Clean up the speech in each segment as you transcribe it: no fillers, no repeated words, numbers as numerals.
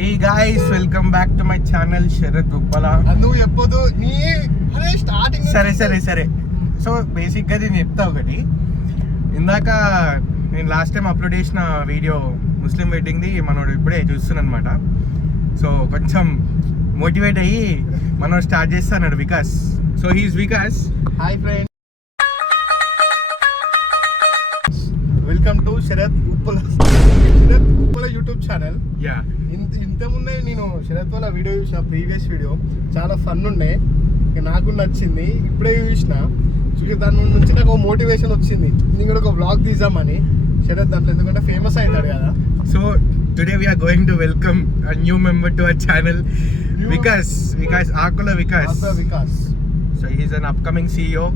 Hey guys, welcome back to my channel Sharath Uppala. నువ్వు చెప్పొద్దు నీ అరే స్టార్టింగ్ సరే సో బేసిక్గా నేను చెప్తా ఒకటి. ఇందాక నేను లాస్ట్ టైం అప్లోడ్ చేసిన వీడియో ముస్లిం వెడ్డింగ్ది మనోడు ఇప్పుడే చూస్తున్నాను అనమాట. సో కొంచెం మోటివేట్ అయ్యి మనోడు స్టార్ట్ చేస్తాడు Vikas. So he's Vikas. Hi friend, welcome to Sharath Uppala YouTube channel. Yeah, ఇంతకుముందే నేను శరత్ వాళ్ళ వీడియో చూసిన, ప్రీవియస్ వీడియో చాలా ఫన్ ఉండే, నాకు నచ్చింది. ఇప్పుడే చూసి దాని నుంచి నాకు మోటివేషన్ వచ్చింది, నేను కూడా ఒక వ్లాగ్ తీద్దామని శరత్ దాంట్లో, ఎందుకంటే ఫేమస్ అవుతాడు కదా. So today we are going to welcome a new member to our channel, Vikas Akula Vikas. So he is an upcoming CEO.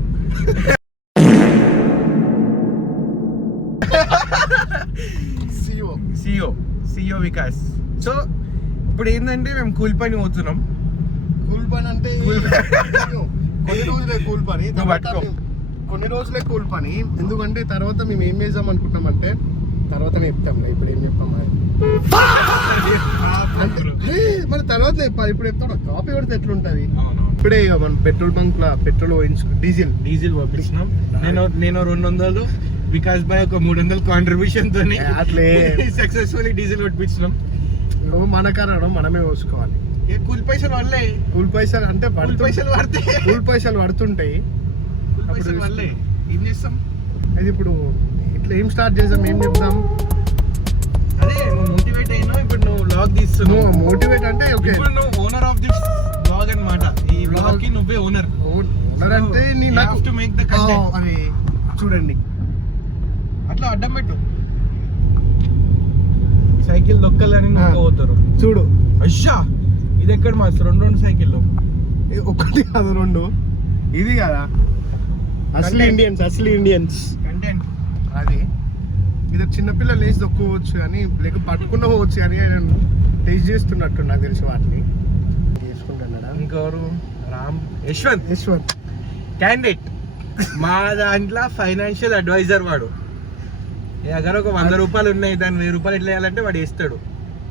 CEO Vikas. So ఇప్పుడు ఏంటంటే మేము కూల్ పని పోతున్నాం. కూల్ పని అంటే కొన్ని రోజులే కూల్ పని, ఎందుకంటే తర్వాత మేము ఏం చేద్దాం అనుకుంటామంటే తర్వాతనే చెప్తాం. ఇప్పుడు ఏం చెప్తాం మరి తర్వాత చెప్పాలి. ఇప్పుడు చెప్తాం కాపీ కొడితే ఎట్లుంటది. ఇప్పుడే మనం పెట్రోల్ బంక్ లా పెట్రోల్ డీజిల్ పంపించినాం. నేను 200, వికాస్ బాయ్ ఒక 300 కాంట్రిబ్యూషన్ తోని అట్లే సక్సెస్ఫుల్లీ డీజిల్ కొట్టించినాం. మన కారణం మనమే పోసుకోవాలి. కూల్ పైసలు వల్లే, కూల్ పైసలు అంటే కూల్ పైసలు పడుతుంటాయి. ఏం చేస్తాం అది ఇప్పుడు ఇట్లా ఏం స్టార్ట్ చేద్దాం, ఏం చెప్తాం. అదే నువ్వు మోటివేట్ అయినా, ఇప్పుడు నువ్వు వ్లాగ్ తీస్తున్నావు. మోటివేట్ అంటే ఓకే, ఇప్పుడు నువ్వు ఓనర్ ఆఫ్ దిస్ వ్లాగ్ అన్నమాట. ఈ వ్లాగ్ కి నువ్వే ఓనర్ అంటే నీ నాకు టు మేక్ ద కంటెంట్. అది చూడండి, అట్లా అడ్డం పెట్టు, సైకిల్ దొక్కలని నొక్కబోతారు చూడు. అయ్యా ఇది ఎక్కడ మాస్టర్, రెండు సైకిళ్ళు, ఒకటి కాదు రెండు. ఇది కదా అసలు ఇండియన్స్ కంటెంట్. అది ఇది చిన్నపిల్లలు వేసి దొక్కుకోవచ్చు కానీ, లేక పట్టుకున్న పోవచ్చు కానీ ఆయన టేస్ట్ చేస్తున్నట్టు నాకు తెలిసి వాటిని చేసుకుంటున్నాడా. ఇంకెవరు, యశ్వంత్ క్యాండిడేట్ మా దాంట్లో ఫైనాన్షియల్ అడ్వైజర్. వాడు అగర్ ఒక 100 రూపాయలు ఉన్నాయి, దాన్ని 1000 రూపాయలు ఎట్లా వేయాలంటే వాడు వేస్తాడు.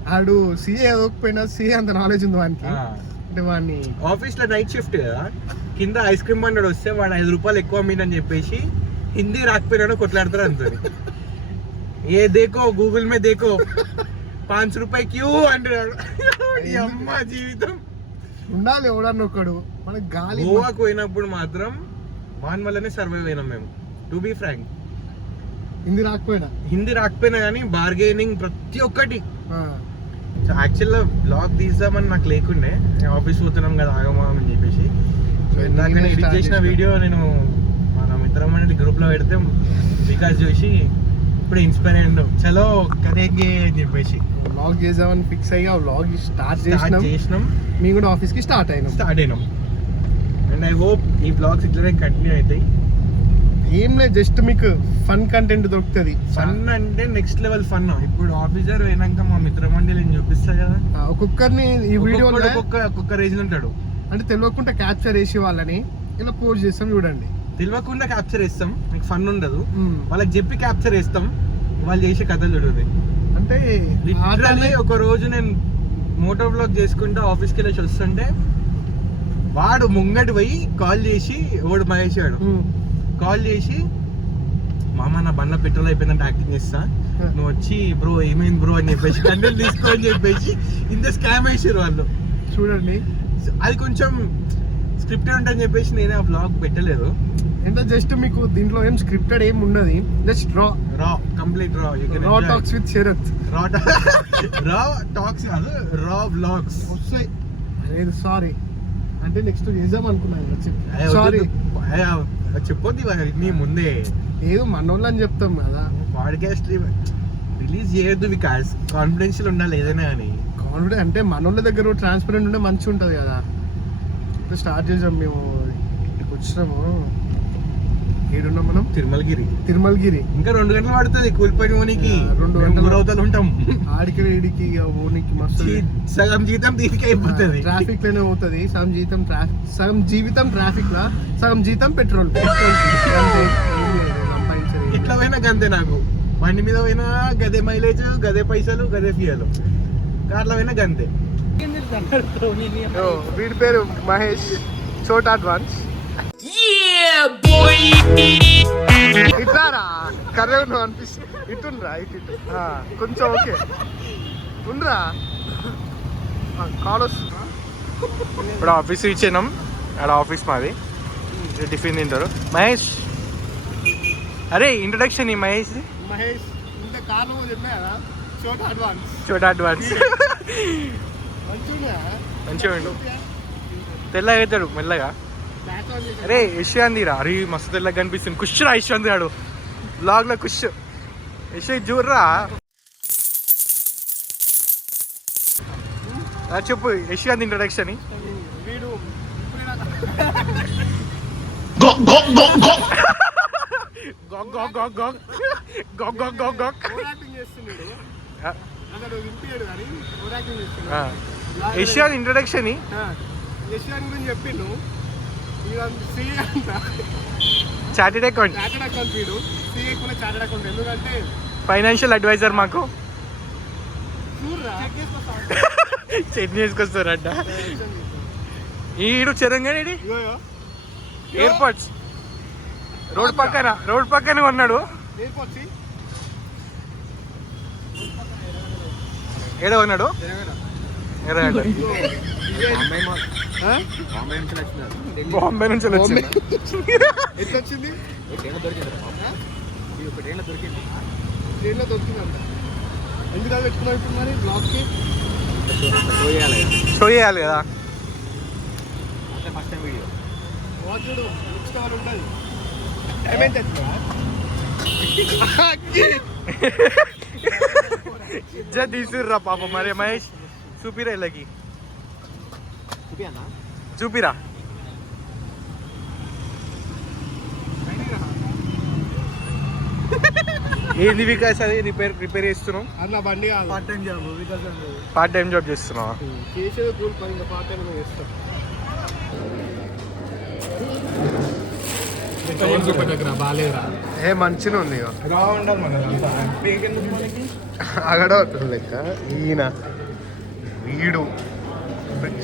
వాడు సీఏ చదవకపోయినా సీఏ అంత నాలెడ్జ్ ఉంది వానికి. అంటే వాడిని ఆఫీస్ లో నైట్ షిఫ్ట్ కదా, కింద ఐస్ క్రీమ్ బండి వస్తే వాడు 5 రూపాయలు ఎక్కువ మీనని చెప్పేసి హిందీ రాకపోయినా కొట్లాడతారు అంతని. ఏ దేకో గూగుల్ మే దేకో 5 రూపాయలు క్యూ అంటున్నాడు. అమ్మ జీవితం ఉండాలి ఎవడన్నా ఒకడు. మన గాలి గోవాకు పోయినప్పుడు మాత్రం వాన్ వల్లనే సర్వైవ్ అయినాం మేము. టు బీ ఫ్రాంక్, హిందీ రాకపోయినా కానీ బార్గెనింగ్ ప్రతి ఒక్కటి. సో యాక్చువల్గా బ్లాగ్ తీద్దామని నాకు లేకుండే, ఆఫీస్ పోతున్నాం కదా ఆగమా అని చెప్పేసి. సో ఇందాక ఎడిట్ చేసిన వీడియో నేను మన మిత్రం అనేది గ్రూప్లో పెడితే వికాస్ చూసి ఇప్పుడు ఇన్స్పైర్ అయ్యిండు, చలో కదేంగే అని చెప్పేసి వ్లాగ్ చేద్దామని ఫిక్స్ అయ్యి వ్లాగ్ స్టార్ట్ చేసినాం. మేము కూడా ఆఫీస్కి స్టార్ట్ అయినాం. అండ్ ఐ హోప్ ఈ బ్లాగ్స్ ఇట్లనే కంటిన్యూ అవుతాయి. ఏం లేదు, జస్ట్ మీకు ఫన్ కంటెంట్ దొరుకుతుంది. ఫన్ అంటే నెక్స్ట్ లెవెల్ ఫన్. ఇప్పుడు ఆఫీసర్ అయినాక మా మిత్ర మండలి చూపిస్తా కదా, ఒక్కొక్కరిని ఈ వీడియో ఒక్కొక్క రీజన్ ఉంటాడు. అంటే తెలియకుండా క్యాప్చర్ చేసి వాళ్ళని ఇలా పోస్ట్ చేస్తాం చూడండి. తెలియకుండా క్యాప్చర్ చేస్తాం, మీకు ఫన్ ఉండదు. వాళ్ళకి చెప్పి క్యాప్చర్ చేస్తాం, వాళ్ళు చేసే కథలు చూడదు. అంటే లిటరల్లీ ఒక రోజు నేను మోటో బ్లాగ్ చేసుకుంటే ఆఫీస్కి వెళ్ళి వస్తుంటే వాడు ముంగటి పోయి కాల్ చేసి, ఓడు మహేష్ వాడు కాల్ చేసి, మామ నా బండ్లో పెట్రోల్ అయిపోయిందంటే యాక్టింగ్ చేస్తా, నువ్వు వచ్చి బ్రో ఏమైంది బ్రో అని చెప్పేసి కంటెంట్ తీసుకో అని చెప్పేసి ఇంత స్కామ్ వేసారు వాళ్ళు చూడండి. అది కొంచెం స్క్రిప్టెడ్ ఉంటుందని చెప్పేసి నేనే ఆ బ్లాగ్ పెట్టలేదు. అంటే జస్ట్ మీకు దీంట్లో ఏం స్క్రిప్టెడ్ ఏం ఉండదు, జస్ట్ రా కంప్లీట్ రా టాక్స్ విత్ శరత్. రా టాక్స్ కాదు, రా వ్లాగ్స్ వస్తాయి. సారీ అంటే నెక్స్ట్ చేద్దాం అనుకున్నాను. సారీ చెప్పొద్ది నీ ముందే, ఏదో మనోళ్ళు అని చెప్తాం కదా. పాడ్కాస్ట్ రిలీజ్ చేయొద్దు బికాస్ కాన్ఫిడెన్షియల్ ఉండాలి ఏదైనా కానీ. కాన్ఫిడెంట్ అంటే మనోళ్ళ దగ్గర ట్రాన్స్పరెంట్ ఉంటే మంచిగా ఉంటుంది కదా. స్టార్ట్ చేసాం మేము, ఇక్కడికి వచ్చినాము. ఏడున్నాం మనం, తిరుమలగిరి. ఇంకా 2 గంటలు పడుతుంది కూలిపోయి ఓనికి. 2 గంటలు అవుతాలు ఉంటాం ఆడికి ఇడికి ఓనికి. మస్తు సగం జీతం దీనికి అయిపోతుంది, ట్రాఫిక్ లోనే అవుతుంది. సగం జీవితం ట్రాఫిక్ లా, సగం జీతం పెట్రోల్. ఎట్లా పోయినా గంతే, నాకు బండి మీద పోయినా గదే మైలేజ్, గదే పైసలు, గదే ఫ్యూయల్. కార్లో పోయినా గంతే. వీడి పేరు మహేష్, చోట్ అడ్వాన్స్. ఇట్లారా కర్రే నువ్వు అనిపిస్తుంది. ఇటుండ్రా, ఇటు కొంచెం ఓకే ఉండ్రా. కాల్ వస్తుందా? ఇప్పుడు ఆఫీస్ ఇచ్చేనాం. ఆడ ఆఫీస్ మాది. టిఫిన్ తింటారు. మహేష్, అరే ఇంట్రొడక్షన్ ఈ మహేష్. మహేష్ ఇంత కాలం చెప్పినా చోట్ అడ్వాన్స్. చోట్ అడ్వాన్స్ మంచిగా ఉండు. తెల్లగా అవుతాడు మెల్లగా. అరే యశ్వంత్ రా, అరే మస్తు తెల్లగా కనిపిస్తుంది. కుష్ రా యశ్వంత్ గాడు బ్లాగ్ లో. కుష్ యశ్వంత్ చూడరా. చెప్పు యశ్వంత్ ఇంట్రొడక్షన్. యశ్వంత్ ఇంట్రొడక్షన్. యశ్వంత్ గురించి చెప్పిండు. Chartered account. ఎందుకంటే ఫైనాన్షియల్ అడ్వైజర్ మాకు. చెక్ చేసుకొస్తారంట. ఈడు చెరంగానే ఎయిర్పోర్ట్స్ రోడ్ పక్కన ఉన్నాడు. ఏదో ఉన్నాడు. బాంబే నుంచి వచ్చింది. ఎందుకు పెట్టుకున్నావు ఇప్పుడు మరి బ్లాగ్కి? షో చేయాలి కదా. ఇజ్జత్ తీసుకుర్రా పాప. మరి మహేష్ చూపిరా ఇళ్ళకి, చూపిరా. ఏంది వికాస్ అది రిపేర్ చేస్తున్నావు? అన్న బండి పార్ట్ టైం జాబ్ చేస్తున్నావా? ఏ మంచిగా ఉంది. అగడ లెక్క ఈయన వీడు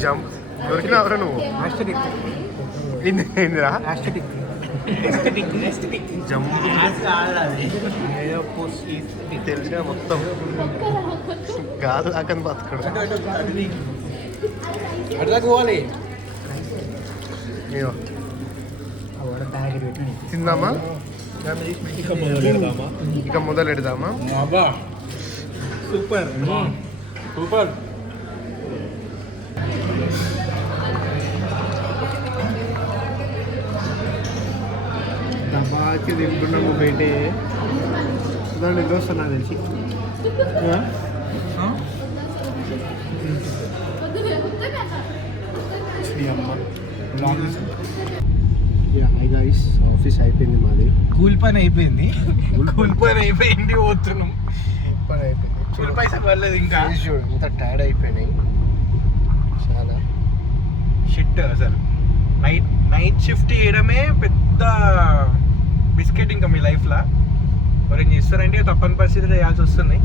జంప్ దొరికినవరా నువ్వు? ఏందిరా తెలిసిన మొత్తం గాలి దాకని బతకడు. తిందామా? ఇక మొదలెడదామా? Super super. దబాకి తింటున్నాము బయటే. దాన్ని దోస్తా నాకు తెలిసి. ఆఫీస్ అయిపోయింది మాది. కూల్ పని అయిపోయింది. పోతున్నాం. పని అయిపోయింది. కూల్ పైసలు పర్లేదు. ఇంకా ఇంత టైర్డ్ అయిపోయినాయి చాలా. షిట్ అసలు. నైట్ షిఫ్ట్ చేయడమే పెద్ద బిస్కెట్ ఇంకా మీ లైఫ్లో. మరి ఏం చేస్తారంటే తప్పని పరిస్థితులు చేయాల్సి వస్తుంది.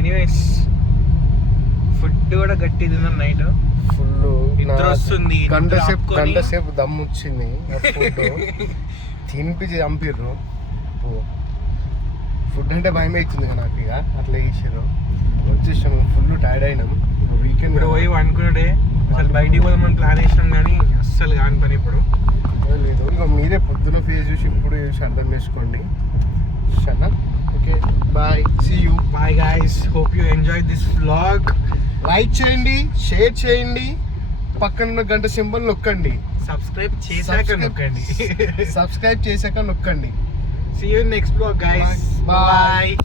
ఎనీవేస్ ఫుడ్ కూడా గట్టి తిన్నాం. నైట్ ఫుల్ నిద్ర వస్తుంది. గంట సేపు దమ్ వచ్చింది. తినిపించి చంపిర్రు. ఫుడ్ అంటే భయం అవుతుంది కదా నాకు. ఇక అట్లా చేసారు. వచ్చేసాము. ఫుల్ టైర్డ్ అయినాం. వీకెండ్ పోయి అనుకున్నాడే అసలు బయటికి పోదాం మనం ప్లాన్ వేసినాం కానీ అస్సలు కాని పని. ఇప్పుడు లేదు. ఇక మీరే పొద్దున ఫేస్ చూసి ఇప్పుడు చూసి అర్థం చేసుకోండి. సరేనా? Okay bye. See you. Bye guys. Hope you enjoy this vlog. Like చేయండి, షేర్ చేయండి, పక్కన ఉన్న గంట సింబల్ నొక్కండి. సబ్స్క్రైబ్ చేశాక నొక్కండి. See you in next vlog guys. Bye.